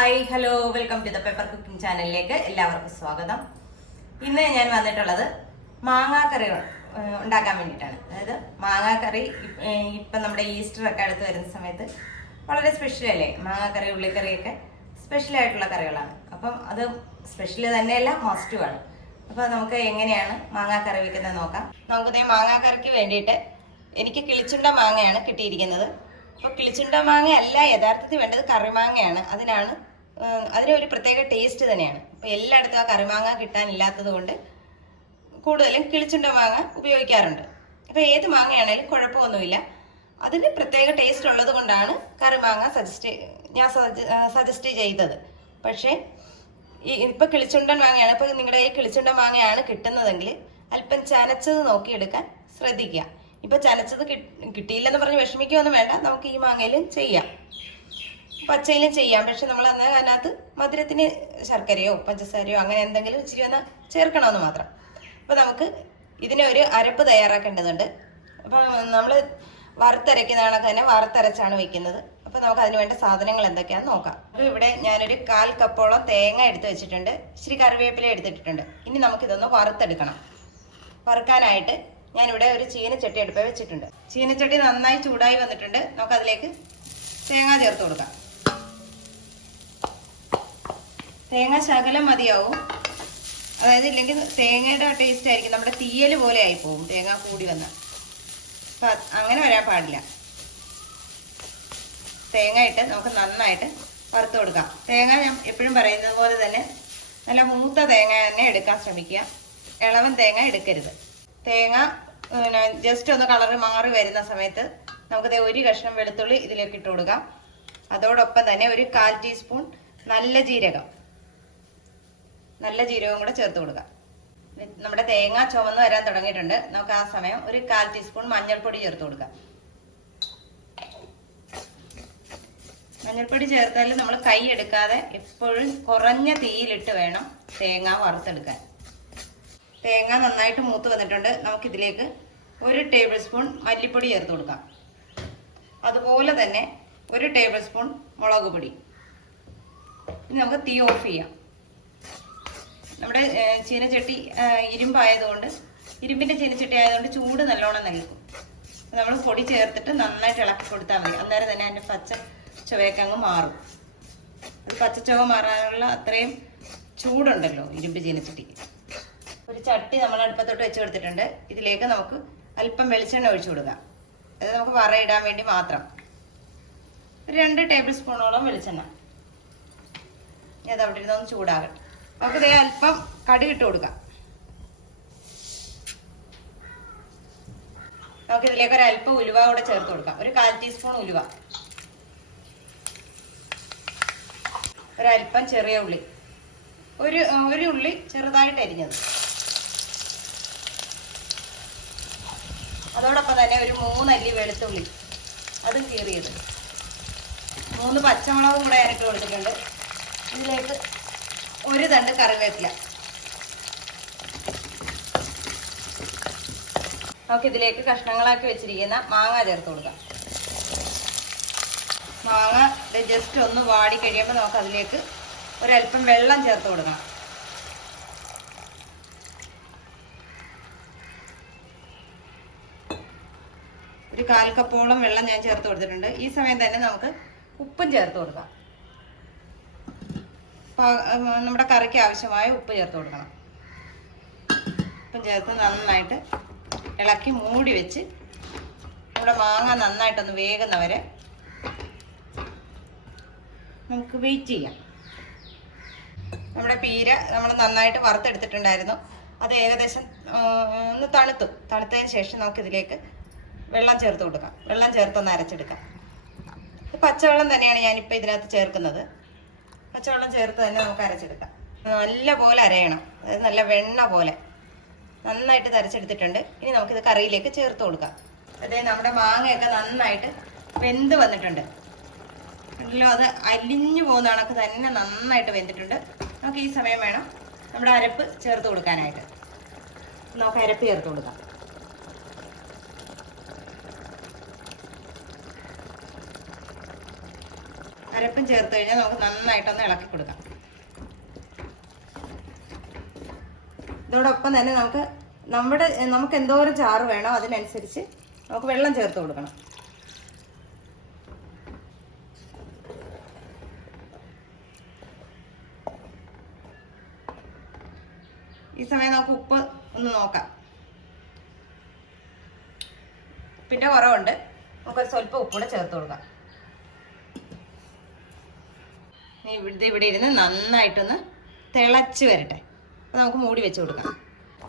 Hi hello welcome to the pepper cooking ചാനലിലേക്ക് എല്ലാവർക്കും സ്വാഗതം. ഇന്ന് ഞാൻ വന്നിട്ടുള്ളത് മാങ്ങാക്കറി ഉണ്ടാക്കാൻ വേണ്ടിയിട്ടാണ്. അതായത് മാങ്ങാക്കറി ഇപ്പം നമ്മുടെ ഈസ്റ്റർ ഒക്കെ അടുത്ത് വരുന്ന സമയത്ത് വളരെ സ്പെഷ്യൽ അല്ലേ, മാങ്ങാക്കറി ഉള്ളിക്കറിയൊക്കെ സ്പെഷ്യലായിട്ടുള്ള കറികളാണ്. അപ്പം അത് സ്പെഷ്യൽ തന്നെയല്ല, മസ്റ്റുമാണ്. അപ്പം നമുക്ക് എങ്ങനെയാണ് മാങ്ങാക്കറി വെക്കുന്നത് നോക്കാം. നമുക്കിതേ മാങ്ങാക്കറിക്ക് വേണ്ടിയിട്ട് എനിക്ക് കിളിച്ചുണ്ട മാങ്ങയാണ് കിട്ടിയിരിക്കുന്നത്. അപ്പോൾ കിളിച്ചുണ്ട മാങ്ങ അല്ല യഥാർത്ഥത്തിൽ വേണ്ടത് കറിമാങ്ങയാണ്. അതിനൊരു പ്രത്യേക ടേസ്റ്റ് തന്നെയാണ്. അപ്പോൾ എല്ലായിടത്തും ആ കറിമാങ്ങ കിട്ടാനില്ലാത്തത് കൊണ്ട് കൂടുതലും കിളിച്ചുണ്ട മാങ്ങ ഉപയോഗിക്കാറുണ്ട്. അപ്പോൾ ഏത് മാങ്ങയാണേലും കുഴപ്പമൊന്നുമില്ല, അതിന് പ്രത്യേക ടേസ്റ്റ് ഉള്ളത് കൊണ്ടാണ് കറിമാങ്ങ ഞാൻ സജസ്റ്റ് ചെയ്തത്. പക്ഷേ ഇപ്പം കിളിച്ചുണ്ടൻ മാങ്ങയാണ്. ഇപ്പോൾ നിങ്ങളുടെ ഈ കിളിച്ചുണ്ട മാങ്ങയാണ് കിട്ടുന്നതെങ്കിൽ അല്പം ചനച്ചത് നോക്കിയെടുക്കാൻ ശ്രദ്ധിക്കുക. ഇപ്പൊ ചനച്ചത് കിട്ടിയില്ലെന്ന് പറഞ്ഞ് വിഷമിക്കുകയൊന്നും വേണ്ട, നമുക്ക് ഈ മാങ്ങയിലും ചെയ്യാം, പച്ചയിലും ചെയ്യാം. പക്ഷെ നമ്മൾ അതിനകത്ത് മധുരത്തിന് ശർക്കരയോ പഞ്ചസാരയോ അങ്ങനെ എന്തെങ്കിലും ഇച്ചിരി ഒന്ന് ചേർക്കണമെന്ന് മാത്രം. അപ്പൊ നമുക്ക് ഇതിനെ ഒരു അരപ്പ് തയ്യാറാക്കേണ്ടതുണ്ട്. അപ്പൊ നമ്മൾ വറുത്തരയ്ക്കുന്ന കണക്ക് തന്നെ വറുത്തരച്ചാണ് വെക്കുന്നത്. അപ്പൊ നമുക്ക് അതിന് വേണ്ട സാധനങ്ങൾ എന്തൊക്കെയാണെന്ന് നോക്കാം. അപ്പൊ ഇവിടെ ഞാനൊരു 1/4 കപ്പോളം തേങ്ങ എടുത്ത് വെച്ചിട്ടുണ്ട്, ഇച്ചിരി കറിവേപ്പില എടുത്തിട്ടുണ്ട്. ഇനി നമുക്കിതൊന്ന് വറുത്തെടുക്കണം. വറുക്കാനായിട്ട് ഞാനിവിടെ ഒരു ചീനച്ചട്ടി അടുപ്പ് വെച്ചിട്ടുണ്ട്. ചീനച്ചട്ടി നന്നായി ചൂടായി വന്നിട്ടുണ്ട്. നമുക്ക് അതിലേക്ക് തേങ്ങ ചേർത്ത് കൊടുക്കാം. തേങ്ങ ശകലം മതിയാവും, അതായത് ഇല്ലെങ്കിൽ തേങ്ങയുടെ ടേസ്റ്റ് ആയിരിക്കും നമ്മുടെ തീയൽ പോലെ ആയി പോകും തേങ്ങ കൂടി വന്നാൽ. അപ്പം അങ്ങനെ വരാൻ പാടില്ല. തേങ്ങ ഇട്ട് നമുക്ക് നന്നായിട്ട് വറുത്ത് കൊടുക്കാം. തേങ്ങ ഞാൻ എപ്പോഴും പറയുന്നത് പോലെ തന്നെ നല്ല മൂത്ത തേങ്ങ തന്നെ എടുക്കാൻ ശ്രമിക്കുക, ഇളവൻ തേങ്ങ എടുക്കരുത്. തേങ്ങ ജസ്റ്റ് ഒന്ന് കളറ് മാറി വരുന്ന സമയത്ത് നമുക്കത് ഒരു കഷ്ണം വെളുത്തുള്ളി ഇതിലേക്ക് ഇട്ട് കൊടുക്കാം. അതോടൊപ്പം തന്നെ ഒരു 1/4 ടീസ്പൂൺ നല്ല ജീരകവും കൂടെ ചേർത്ത് കൊടുക്കാം. നമ്മുടെ തേങ്ങ ചുവന്ന് വരാൻ തുടങ്ങിയിട്ടുണ്ട്. നമുക്ക് ആ സമയം ഒരു 1/4 ടീസ്പൂൺ മഞ്ഞൾപ്പൊടി ചേർത്ത് കൊടുക്കാം. മഞ്ഞൾപ്പൊടി ചേർത്താൽ നമ്മൾ കൈ എടുക്കാതെ എപ്പോഴും കുറഞ്ഞ തീയിലിട്ട് വേണം തേങ്ങ വറുത്തെടുക്കാൻ. തേങ്ങ നന്നായിട്ട് മൂത്ത് വന്നിട്ടുണ്ട്. നമുക്കിതിലേക്ക് 1 ടേബിൾ സ്പൂൺ മല്ലിപ്പൊടി ചേർത്ത് കൊടുക്കാം. അതുപോലെ തന്നെ 1 ടേബിൾ സ്പൂൺ മുളക് പൊടി. ഇനി നമുക്ക് തീ ഓഫ് ചെയ്യാം. നമ്മുടെ ചീനച്ചട്ടി ഇരുമ്പിൻ്റെ ചീനച്ചട്ടി ആയതുകൊണ്ട് ചൂട് നല്ലോണം നൽകും. നമ്മൾ പൊടി ചേർത്തിട്ട് നന്നായിട്ട് ഇളക്കി കൊടുത്താൽ മതി. അന്നേരം തന്നെ അതിൻ്റെ പച്ച ചുവയൊക്കെ അങ്ങ് മാറും. അത് പച്ചച്ചുവ മാറാനുള്ള അത്രയും ചൂടുണ്ടല്ലോ ഇരുമ്പ് ചീനച്ചട്ടിക്ക്. ഒരു ചട്ടി നമ്മൾ അടുപ്പത്തോട്ട് വെച്ച് കൊടുത്തിട്ടുണ്ട്. ഇതിലേക്ക് നമുക്ക് അല്പം വെളിച്ചെണ്ണ ഒഴിച്ചു കൊടുക്കാം. അത് നമുക്ക് വറയിടാൻ വേണ്ടി മാത്രം. ഒരു 2 ടേബിൾ സ്പൂണോളം വെളിച്ചെണ്ണ. അത് അവിടെ ഇരുന്നൊന്ന് ചൂടാകട്ടെ. നമുക്ക് ഇതേ അല്പം കടുക് ഇട്ട് കൊടുക്കാം. നമുക്ക് ഇതിലേക്ക് ഒരു അല്പം ഉലുവ കൂടെ ചേർത്ത് കൊടുക്കാം. ഒരു 1/4 ടീസ്പൂൺ ഉലുവ, ഒരല്പം ചെറിയ ഉള്ളി, ഒരു ഉള്ളി ചെറുതായിട്ട് അരിഞ്ഞത്. അതോടൊപ്പം തന്നെ ഒരു 3 അല്ലി വെളുത്തുള്ളി, അതും കീറിയത്. 3 പച്ചമുളകും കൂടെ ഇട്ട് കൊടുത്തിട്ടുണ്ട്. ഇതിലേക്ക് ഒരു തണ്ട് കറിവേപ്പില. നമുക്കിതിലേക്ക് കഷ്ണങ്ങളാക്കി വെച്ചിരിക്കുന്ന മാങ്ങ ചേർത്ത് കൊടുക്കാം. മാങ്ങ ജസ്റ്റ് ഒന്ന് വാടി കഴിയുമ്പോൾ നമുക്ക് അതിലേക്ക് ഒരല്പം വെള്ളം ചേർത്ത് കൊടുക്കണം. ഒരു 1/4 കപ്പോളം വെള്ളം ഞാൻ ചേർത്ത് കൊടുത്തിട്ടുണ്ട്. ഈ സമയം തന്നെ നമുക്ക് ഉപ്പും ചേർത്ത് കൊടുക്കാം. നമ്മുടെ കറിക്ക് ആവശ്യമായ ഉപ്പ് ചേർത്ത് കൊടുക്കണം. ഉപ്പും ചേർത്ത് നന്നായിട്ട് ഇളക്കി മൂടി വെച്ച് നമ്മുടെ മാങ്ങ നന്നായിട്ടൊന്ന് വേകുന്നവരെ നമുക്ക് വെയിറ്റ് ചെയ്യാം. നമ്മുടെ പീര നമ്മൾ നന്നായിട്ട് വറുത്തെടുത്തിട്ടുണ്ടായിരുന്നു. അത് ഏകദേശം ഒന്ന് തണുത്തതിന് ശേഷം നമുക്കിതിലേക്ക് വെള്ളം ചേർത്ത് കൊടുക്കാം. വെള്ളം ചേർത്തൊന്ന് അരച്ചെടുക്കാം. പച്ചവെള്ളം തന്നെയാണ് ഞാനിപ്പോൾ ഇതിനകത്ത് ചേർക്കുന്നത്. പച്ചവെള്ളം ചേർത്ത് തന്നെ നമുക്ക് അരച്ചെടുക്കാം. നല്ല പോലെ അരയണം, അതായത് നല്ല വെണ്ണ പോലെ നന്നായിട്ട് അരച്ചെടുത്തിട്ടുണ്ട്. ഇനി നമുക്കിത് കറിയിലേക്ക് ചേർത്ത് കൊടുക്കാം. അതായത് നമ്മുടെ മാങ്ങയൊക്കെ നന്നായിട്ട് വെന്ത് വന്നിട്ടുണ്ട്. അത് അലിഞ്ഞു പോകുന്ന കണക്ക് തന്നെ നന്നായിട്ട് വെന്തിട്ടുണ്ട്. നമുക്ക് ഈ സമയം വേണം നമ്മുടെ അരപ്പ് ചേർത്ത് കൊടുക്കാനായിട്ട്. നമുക്ക് അരപ്പ് ചേർത്ത് കൊടുക്കാം. അരപ്പും ചേർത്ത് കഴിഞ്ഞാൽ നമുക്ക് നന്നായിട്ടൊന്ന് ഇളക്കി കൊടുക്കാം. ഇതോടൊപ്പം തന്നെ നമുക്ക് എന്തോരം ചാറ് വേണോ അതിനനുസരിച്ച് നമുക്ക് വെള്ളം ചേർത്ത് കൊടുക്കണം. ഈ സമയം നമുക്ക് ഉപ്പ് ഒന്ന് നോക്കാം. ഉപ്പിന്റെ കുറവുണ്ട്, നമുക്ക് സ്വല്പം ഉപ്പ് കൂടെ ചേർത്ത് കൊടുക്കാം. ഇവിടെ ഇരുന്ന് നന്നായിട്ടൊന്ന് തിളച്ച് വരട്ടെ. അപ്പോൾ നമുക്ക് മൂടി വെച്ച് കൊടുക്കാം.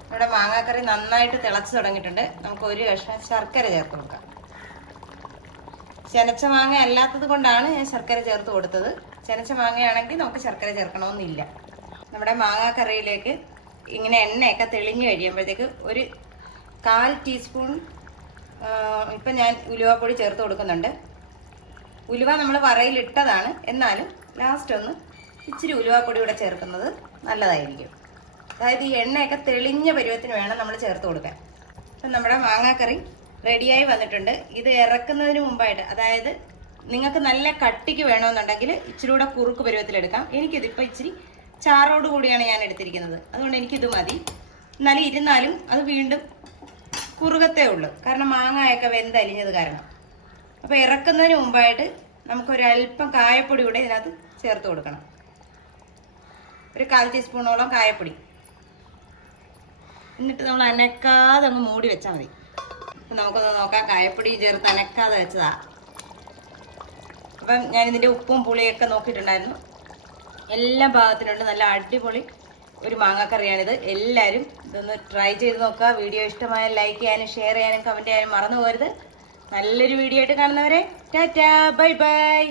ഇവിടെ മാങ്ങാക്കറി നന്നായിട്ട് തിളച്ച് തുടങ്ങിയിട്ടുണ്ട്. നമുക്ക് ഒരു കഷ്ണം ശർക്കര ചേർത്ത് കൊടുക്കാം. ചെനച്ച മാങ്ങ അല്ലാത്തത് കൊണ്ടാണ് ഞാൻ ശർക്കര ചേർത്ത് കൊടുത്തത്. ചെനച്ച മാങ്ങയാണെങ്കിൽ നമുക്ക് ശർക്കര ചേർക്കണമെന്നില്ല. നമ്മുടെ മാങ്ങാക്കറിയിലേക്ക് ഇങ്ങനെ എണ്ണയൊക്കെ തെളിഞ്ഞ് കഴിയുമ്പോഴത്തേക്ക് ഒരു 1/4 ടീസ്പൂൺ ഇപ്പം ഞാൻ ഉലുവാപ്പൊടി ചേർത്ത് കൊടുക്കുന്നുണ്ട്. ഉലുവ നമ്മൾ വറയിലിട്ടതാണ്, എന്നാലും ലാസ്റ്റ് ഒന്ന് ഇച്ചിരി ഉലുവാപ്പൊടി കൂടെ ചേർക്കുന്നത് നല്ലതായിരിക്കും. അതായത് ഈ എണ്ണയൊക്കെ തെളിഞ്ഞ പരുവത്തിന് വേണം നമ്മൾ ചേർത്ത് കൊടുക്കാൻ. അപ്പം നമ്മുടെ മാങ്ങാക്കറി റെഡിയായി വന്നിട്ടുണ്ട്. ഇത് ഇറക്കുന്നതിന് മുമ്പായിട്ട്, അതായത് നിങ്ങൾക്ക് നല്ല കട്ടിക്ക് വേണമെന്നുണ്ടെങ്കിൽ ഇച്ചിരി കൂടെ കുറുക്ക് പരുവത്തിലെടുക്കാം. എനിക്കിതിപ്പോൾ ഇച്ചിരി ചാറോട് കൂടിയാണ് ഞാൻ എടുത്തിരിക്കുന്നത്, അതുകൊണ്ട് എനിക്കിത് മതി. എന്നാലും ഇരുന്നാലും അത് വീണ്ടും കുറുകത്തേ ഉള്ളൂ, കാരണം മാങ്ങയൊക്കെ വെന്തലിഞ്ഞത് കാരണം. അപ്പോൾ ഇറക്കുന്നതിന് മുമ്പായിട്ട് നമുക്കൊരല്പം കായപ്പൊടി കൂടെ ഇതിനകത്ത് ചേർത്ത് കൊടുക്കണം. ഒരു 1/4 ടീസ്പൂണോളം കായപ്പൊടി. എന്നിട്ട് നമ്മൾ അനക്കാതെ അങ്ങ് മൂടി വെച്ചാൽ മതി. അപ്പം നമുക്കൊന്ന് നോക്കാം. കായപ്പൊടി ചേർത്ത് അനക്കാതെ വെച്ചതാ. അപ്പം ഞാനിതിൻ്റെ ഉപ്പും പുളിയൊക്കെ നോക്കിയിട്ടുണ്ടായിരുന്നു. എല്ലാ ഭാഗത്തിനുണ്ട്. നല്ല അടിപൊളി ഒരു മാങ്ങാക്കറിയാണിത്. എല്ലാവരും ഇതൊന്ന് ട്രൈ ചെയ്ത് നോക്കുക. വീഡിയോ ഇഷ്ടമായാൽ ലൈക്ക് ചെയ്യാനും ഷെയർ ചെയ്യാനും കമൻറ്റ് ചെയ്യാനും മറന്നു പോകരുത്. നല്ലൊരു വീഡിയോ ആയിട്ട് കാണുന്നവരെ ടാറ്റാ, ബൈ ബൈ.